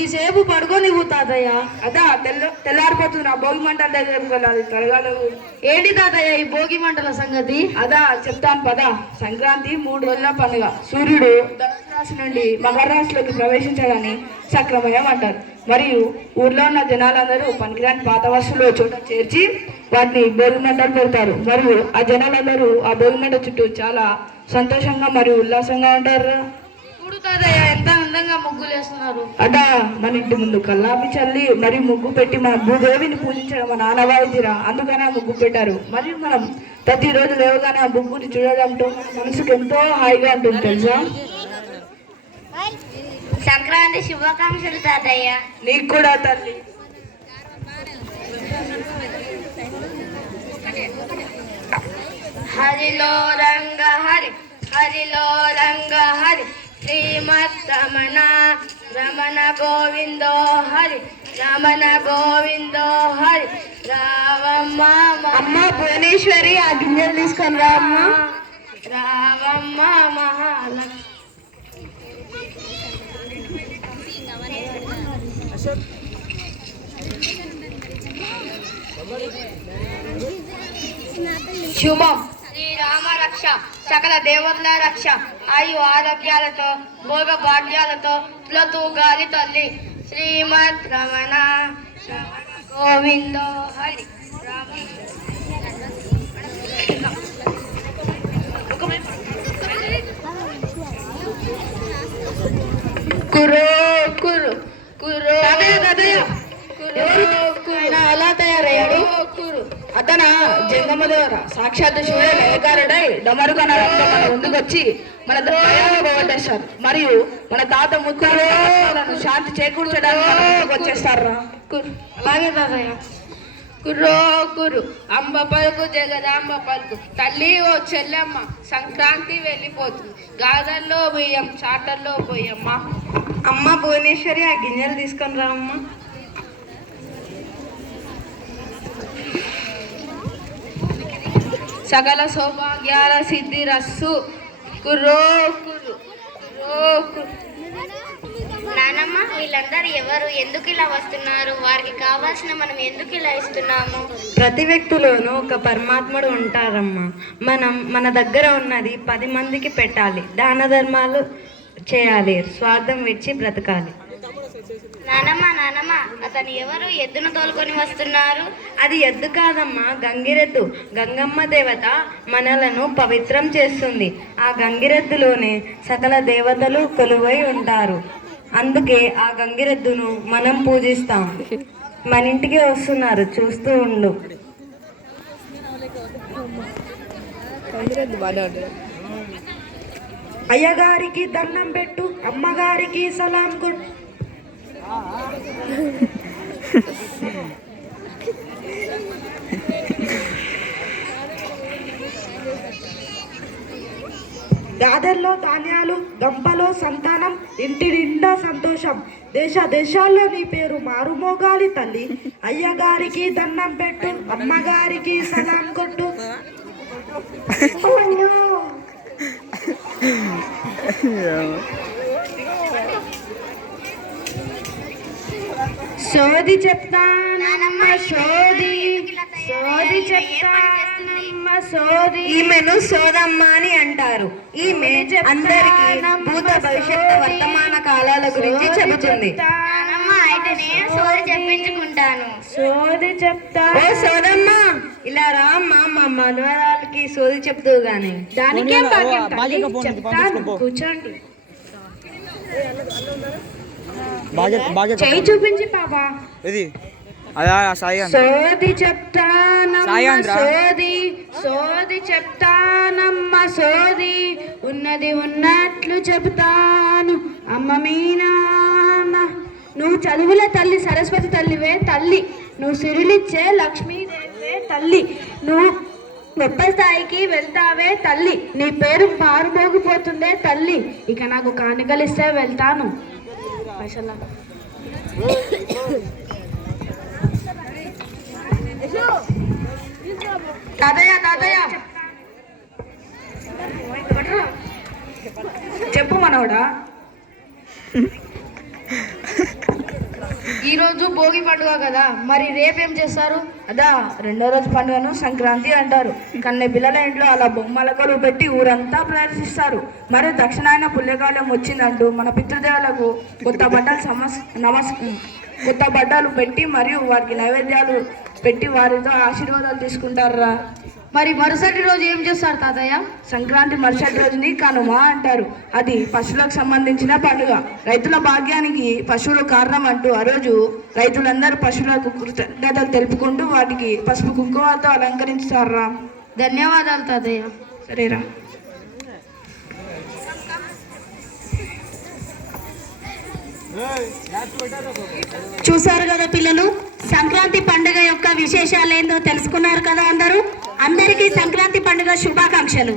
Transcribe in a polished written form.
కొద్దిసేపు పడుకోనివ్వు తాతయ్య. అదా తెల్లారిపోతుంది. ఆ భోగి మంటల దగ్గరికి వెళ్ళాలి త్వరగాలు. ఏంటి తాతయ్య ఈ భోగి మంటల సంగతి? అదా చెప్తాను పదా. సంక్రాంతి 3 రోజుల పండుగ. సూర్యుడు ధనుసు రాశి నుండి మకర రాశిలోకి ప్రవేశించడాన్ని సక్రమయం అంటారు. మరియు ఊర్లో ఉన్న జనాలందరూ పనికిరాని పాత వస్తువులు చోట చేర్చి వాటిని భోగి మంటలు పెడతారు. మరియు ఆ జనాలందరూ ఆ భోగి మంట చుట్టూ చాలా సంతోషంగా మరియు ఉల్లాసంగా ఉంటారు. తాతయ్య ఎంత అందంగా ముగ్గులు వేస్తున్నారు. అదా మన ఇంటి ముందు కల్లాపి చల్లి మరి ముగ్గు పెట్టి మన భూదేవిని పూజించడం మన ఆనవాయితీరా. అందుకనే ముగ్గు పెట్టారు. మరియు మనం ప్రతిరోజు లేవగానే ఆ ముగ్గుని చూడడంతో మనసుకు ఎంతో హాయిగా ఉంటుంది తెలుసా. సంక్రాంతి శుభాకాంక్షలు తాతయ్య. నీకు కూడా తల్లి. హరిలో రంగ హరి హరిలో రంగ హరి శ్రీమద్ రమణ రమణ గోవిందో హరి రమణ గోవిందో హరి రావమ్మ అమ్మ భువనేశ్వరి ఆ గింజలు తీసుకొని రా అమ్మ. రావమ్మ మహాలక్ష్మి. శుభం. శ్రీరామ రక్ష సకల దేవతల రక్ష ఆయు ఆరోగ్యాలతో భోగ భాగ్యాలతో గాలి తల్లి శ్రీమద్ రమణ గోవిందో హరి కురో కురు కురో ఎలా తయారయ్యాడు? అతన జంగమదేవర సాక్షాత్ శివుడే లయకారుడై డమరుకన ముందుకొచ్చి మన దయాన్ని పోగొట్టేస్తారు. మరియు మన తాత ముత్తాలను శాంతి చేకూర్చడానికి వచ్చేస్తారా. అలాగే తాతయ్య. కుర్రో కురు అంబ పలుకు జగదాంబ పలుకు తల్లి ఓ చెల్లెమ్మ సంక్రాంతి వెళ్ళిపోతుంది. గాజల్లో బియ్యం చాటల్లో పోయమ్మ. అమ్మ భువనేశ్వరి ఆ గింజలు తీసుకొని రా అమ్మ. సకల సౌభాగ్యాల సిద్ధి రస్సు. కుర్రో కురు కుర్రో కురు. నానమ్మ వీళ్ళందరూ ఎవరు? ఎందుకు ఇలా వస్తున్నారు? వారికి కావాల్సిన మనం ఎందుకు ఇలా ఇస్తున్నాము? ప్రతి వ్యక్తిలోనూ ఒక పరమాత్ముడు ఉంటారమ్మా. మనం మన దగ్గర ఉన్నది 10 మందికి పెట్టాలి. దాన ధర్మాలు చేయాలి. స్వార్థం విడిచి బ్రతకాలి. నానమ్మ నానమ్మ అతను ఎవరు? ఎద్దును తోలుకొని వస్తున్నారు. అది ఎద్దు కాదమ్మా, గంగిరెద్దు. గంగమ్మ దేవత మనలను పవిత్రం చేస్తుంది. ఆ గంగిరెద్దులోనే సకల దేవతలు కొలువై ఉంటారు. అందుకే ఆ గంగిరెద్దును మనం పూజిస్తాం. మన ఇంటికి వస్తున్నారు, చూస్తూ ఉండు. అయ్యగారికి దండం పెట్టు, అమ్మగారికి సలాం కొట్టు. గాదెల్లో ధాన్యాలు, గంపలో సంతానం, ఇంటి నిండా సంతోషం. దేశాల్లో నీ పేరు మారుమోగాలి తల్లి. అయ్యగారికి దండం పెట్టు, అమ్మగారికి సలాం కొట్టు. సోది చెప్తానమ్మ సోది చెప్తానమ్మ సోది. ఈమెను సోదమ్మ అని అంటారు. ఈమె అందరికి భూత భవిష్యత్తు వర్తమాన కాలాల గురించి చెబుతుంది. అయితే నేను సోది చెప్పించుకుంటాను. సోది చెప్తా. ఓ సోదమ్మ ఇలా రా అమ్మా, మా మనవరాలకి సోది చెప్తూ గాని. దానికేం చెప్తాను, కూర్చోండి. చెయ్యి చూపించి పాపా. సోది చెప్తానమ్మ సోది చెప్తానమ్మ సోది. ఉన్నది ఉన్నట్లు చెప్తాను అమ్మ మీ నాన్న. నువ్వు చదువుల తల్లి, సరస్వతి తల్లివే తల్లి. నువ్వు సిరులిచ్చే లక్ష్మీదేవివే తల్లి. నువ్వు గొప్ప స్థాయికి వెళ్తావే తల్లి. నీ పేరు మారుమోగిపోతుందే తల్లి. ఇక నాకు కానుకలు ఇస్తే వెళ్తాను. తాతయ్య చెప్పు మనోడా. ఈరోజు భోగి పండుగ కదా, మరి రేపేం చేస్తారు? అదా రెండో రోజు పండుగను సంక్రాంతి అంటారు. కన్నె పిల్లల ఇంట్లో అలా బొమ్మలకలు పెట్టి ఊరంతా ప్రదర్శిస్తారు. మరి దక్షిణాయన పుణ్యకాలం వచ్చిందంటూ మన పితృదేవులకు కొత్త బట్టలు కొత్త బట్టలు పెట్టి మరియు వారికి నైవేద్యాలు పెట్టి వారితో ఆశీర్వాదాలు తీసుకుంటారా. మరి మరుసటి రోజు ఏం చేస్తారు తాతయ్య? సంక్రాంతి మరుసటి రోజుని కనుమ అంటారు. అది పశువులకు సంబంధించిన పండుగ. రైతుల భాగ్యానికి పశువులు కారణం అంటూ ఆ రోజు రైతులందరూ పశువులకు కృతజ్ఞతలు తెలుపుకుంటూ వాటికి పసుపు కుంకుమతో అలంకరిస్తారా. ధన్యవాదాలు తాతయ్య. సరేరా. చూశారు కదా పిల్లలు, సంక్రాంతి పండుగ యొక్క విశేషాలు ఏందో తెలుసుకున్నారు కదా అందరూ. అందరికీ సంక్రాంతి పండుగ శుభాకాంక్షలు.